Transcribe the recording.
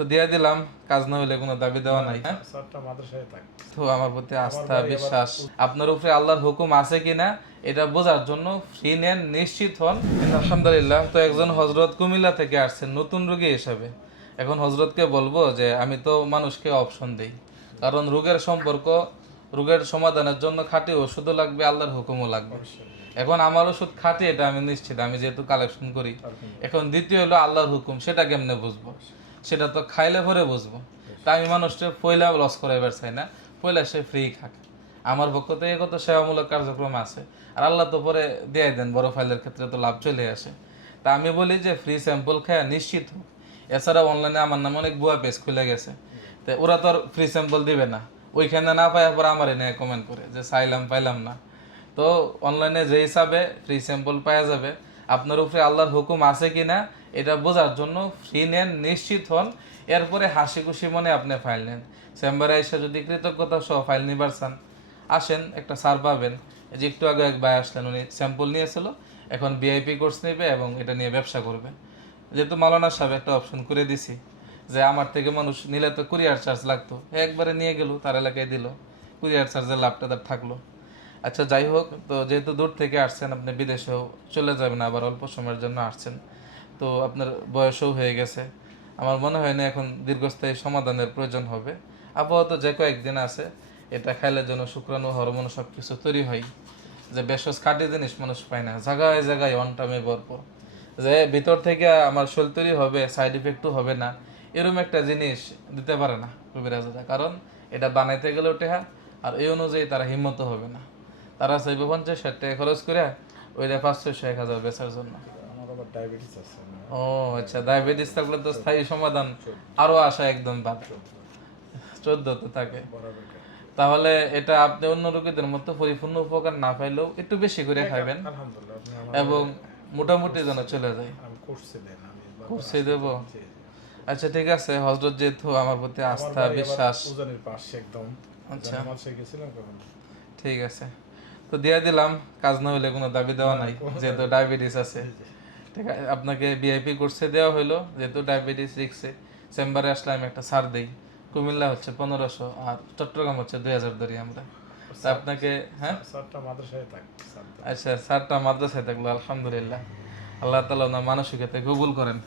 তো দিয়ে দিলাম কাজ না হইলে কোনো দাবি দেওয়া নাই। স্যারটা মাদ্রাসায় থাক। তো আমার প্রতি আস্থা বিশ্বাস। আপনার উপরে আল্লাহর হুকুম আছে কিনা এটা বোঝার জন্য ফ্রি নেন নিশ্চিত হন। আলহামদুলিল্লাহ তো একজন হজরত কুমিল্লা থেকে আসছেন নতুন রোগী হিসাবে। এখন হজরতকে বলব যে আমি তো মানুষকে অপশন দিই। কারণ রোগের সম্পর্ক রোগের সমাধানের জন্য খাঁটি ওষুধও লাগবে আল্লাহর হুকুমও লাগবে। এখন আমার ওষুধ খাঁটি এটা আমি নিশ্চিত আমি যেহেতু কালেকশন করি। এখন দ্বিতীয় হলো আল্লাহর হুকুম সেটা কেমনে বুঝব? সেটা তো খাইলে পরে বুঝব। তা আমি মানুষটা পয়লা লস করাইবার চাই না। পয়লা সে ফ্রি খাক। আমার পক্ষ থেকে কত সেবামূলক কার্যক্রম আছে। আর আল্লাহ তো পরে দিয়ে দেন, বড় ফাইলের ক্ষেত্রে তো লাভ চলে আসে। তা আমি বলি যে ফ্রি স্যাম্পল খায় নিশ্চিত হোক। এছাড়া অনলাইনে আমার নামে অনেক বুয়া পেজ খুলে গেছে। তো ওরা তো আর ফ্রি স্যাম্পল দিবে না। ওইখানে না পাই পর আমার এনে কমেন্ট করে যে চাইলাম, পাইলাম না। তো অনলাইনে যে হিসাবে ফ্রি স্যাম্পল পাওয়া যাবে, আপনার উপরে আল্লাহর হুকুম আছে কিনা এটা বোঝার জন্য ফ্রি নেন, নিশ্চিত হন, এরপরে হাসি খুশি মনে আপনি ফাইল নেন। চেম্বারে এসে যদি কৃতজ্ঞতা সহ ফাইল নিবার চান, আসেন, একটা সার পাবেন। যে একটু আগে এক ভাই আসলেন, উনি স্যাম্পল নিয়েছিল, এখন ভিআইপি কোর্স নেবে এবং এটা নিয়ে ব্যবসা করবে। যেহেতু মালানা সাহেব একটা অপশন করে দিছি, যে আমার থেকে মানুষ নিলে তো কুরিয়ার চার্জ লাগতো। একবারে নিয়ে গেল, তার এলাকায় দিল কুরিয়ার চার্জের লাভটা তার থাকল। আচ্ছা যাই হোক, তো যেহেতু দূর থেকে আসছেন, আপনি বিদেশেও চলে যাবেন, আবার অল্প সময়ের জন্য আসছেন। তো আপনার বয়সও হয়ে গেছে। আমার মনে হয় না এখন দীর্ঘস্থায়ী সমাধানের প্রয়োজন হবে। আপাতত যে কয়েকদিন আছে, এটা খাইলে যেন শুক্রাণু, হরমোন সব কিছু তৈরি হয়। যে বেশস খাটি জিনিস মানুষ পায় না জায়গায় জায়গায় ওয়ান টাইমে ভরপুর। যে ভিতর থেকে আমার শরীর তৈরি হবে, সাইড ইফেক্টও হবে না এরকম একটা জিনিস দিতে পারে না কবিরাজরা। কারণ এটা বানাইতে গেলেও টেহা, আর এই অনুযায়ী তারা হিম্মত হবে না। তারা চাইবে পঞ্চাশ ষাট টাকা খরচ করে ওইটা পাঁচশো এক হাজার বেচার জন্য। ডায়াবেটিস আছে ও আচ্ছা ডায়াবেটিস থাকলে তো স্থায়ী সমাধান আরও আসা একদম বাদ চোদ্দ। তো থাকে। তাহলে এটা আপনি অন্য রোগীদের মতো পরিপূর্ণ উপকার না পাইলেও একটু বেশি করে খাবেন। এবং মোটামুটি যেন চলে যায়। কোর্সে দেবো। আচ্ছা ঠিক আছে হজরত যেহেতু আমার প্রতি আস্থা বিশ্বাস। পাশে একদম। আচ্ছা। ঠিক আছে। তো দিয়ে দিলাম কাজ না হলে কোনো দাবি দেওয়া নাই যেহেতু ডায়াবেটিস আছে। ঠিক আছে? আপনাকে ভিআইপি কোর্সে দেওয়া হলো যেহেতু ডায়াবেটিস রিক্সে চেম্বারে আসলাম আমি একটা সার দিই। কুমিল্লা হচ্ছে পনেরোশো আর চট্টগ্রাম হচ্ছে দুই হাজার ধরি আমরা। আপনাকে হ্যাঁ? সারটা মাদ্রাসায় থাক আচ্ছা সারটা মাদ্রাসায় থাকল আলহামদুলিল্লাহ। আল্লাহ তালা ওনার মানসিকতা কবুল করেন।